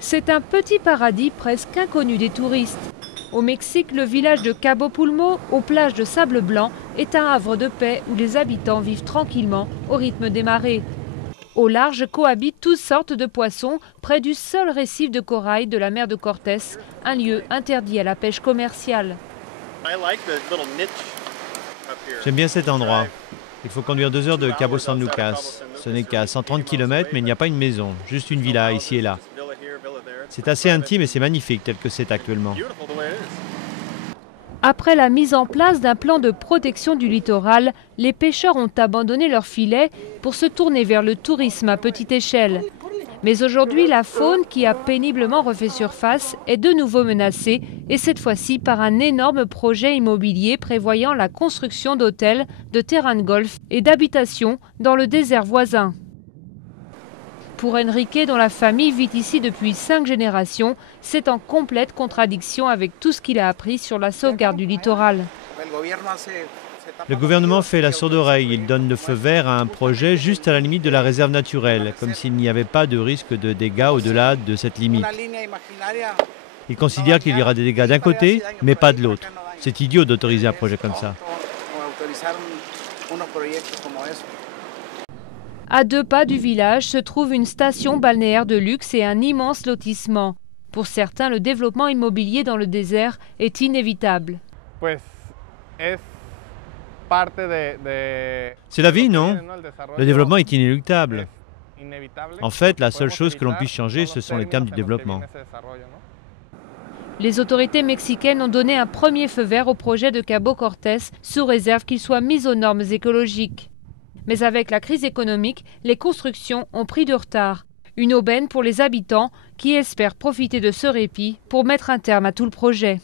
C'est un petit paradis presque inconnu des touristes. Au Mexique, le village de Cabo Pulmo, aux plages de sable blanc, est un havre de paix où les habitants vivent tranquillement au rythme des marées. Au large cohabitent toutes sortes de poissons près du seul récif de corail de la mer de Cortés, un lieu interdit à la pêche commerciale. J'aime bien cet endroit. Il faut conduire 2 heures de Cabo San Lucas. Ce n'est qu'à 130 km, mais il n'y a pas une maison, juste une villa ici et là. C'est assez intime et c'est magnifique tel que c'est actuellement. Après la mise en place d'un plan de protection du littoral, les pêcheurs ont abandonné leurs filets pour se tourner vers le tourisme à petite échelle. Mais aujourd'hui, la faune qui a péniblement refait surface est de nouveau menacée, et cette fois-ci par un énorme projet immobilier prévoyant la construction d'hôtels, de terrains de golf et d'habitations dans le désert voisin. Pour Enrique, dont la famille vit ici depuis 5 générations, c'est en complète contradiction avec tout ce qu'il a appris sur la sauvegarde du littoral. Le gouvernement fait la sourde oreille. Il donne le feu vert à un projet juste à la limite de la réserve naturelle, comme s'il n'y avait pas de risque de dégâts au-delà de cette limite. Il considère qu'il y aura des dégâts d'un côté, mais pas de l'autre. C'est idiot d'autoriser un projet comme ça. À 2 pas du village se trouve une station balnéaire de luxe et un immense lotissement. Pour certains, le développement immobilier dans le désert est inévitable. C'est la vie, non? Le développement est inéluctable. En fait, la seule chose que l'on puisse changer, ce sont les termes du développement. Les autorités mexicaines ont donné un premier feu vert au projet de Cabo Cortés, sous réserve qu'il soit mis aux normes écologiques. Mais avec la crise économique, les constructions ont pris du retard. Une aubaine pour les habitants qui espèrent profiter de ce répit pour mettre un terme à tout le projet.